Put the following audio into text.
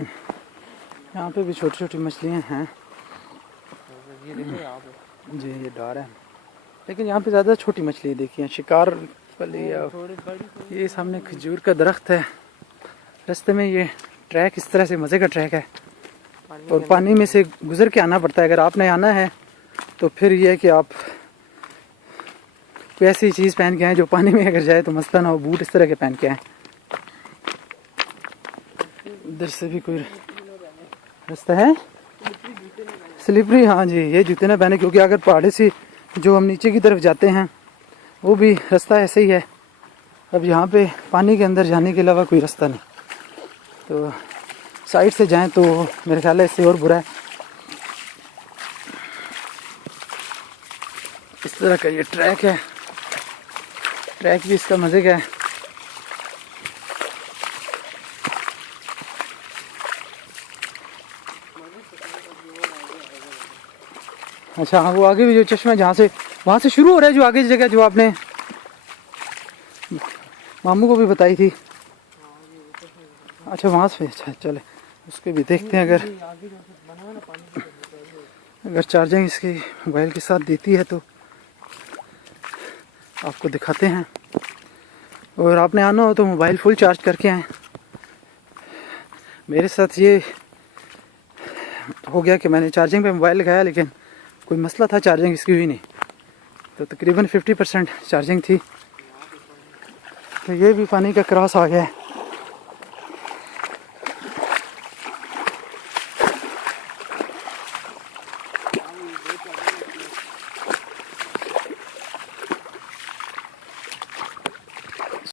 यहाँ पे भी छोटी छोटी मछलियाँ हैं। ये देखो यहाँ पे जी ये डर है, लेकिन यहाँ पे ज़्यादा छोटी मछली देखी हैं, शिकार वाली। थोड़ी बड़ी ये सामने खजूर का दरख्त है। रास्ते में ये ट्रैक इस तरह से मज़े का ट्रैक है और पानी में से गुजर के आना पड़ता है। अगर आपने आना है तो फिर ये है कि आप कोई ऐसी चीज़ पहन के आए जो पानी में अगर जाए तो मसला ना हो, बूट इस तरह के पहन के आए। इधर से भी कोई रास्ता है स्लिपरी। हाँ जी, ये जूते ना पहने, क्योंकि अगर पहाड़ी से जो हम नीचे की तरफ जाते हैं वो भी रास्ता ऐसे ही है। अब यहाँ पे पानी के अंदर जाने के अलावा कोई रास्ता नहीं, तो साइड से जाएं तो मेरे ख्याल है इससे और बुरा है। इस तरह का ये ट्रैक है, ट्रैक भी इसका मज़े का है। अच्छा हाँ, वो आगे भी जो चश्मा जहाँ से वहाँ से शुरू हो रहा है, जो आगे जगह जो आपने मामू को भी बताई थी। अच्छा वहाँ से, अच्छा चले उसके भी देखते हैं। अगर चार्जिंग इसकी मोबाइल के साथ देती है तो आपको दिखाते हैं। और आपने आना हो तो मोबाइल फुल चार्ज करके आएँ। मेरे साथ ये हो गया कि मैंने चार्जिंग पे मोबाइल लगाया, लेकिन कोई मसला था, चार्जिंग इसकी हुई नहीं, तो तकरीबन 50% चार्जिंग थी। तो ये भी पानी का क्रॉस आ गया है।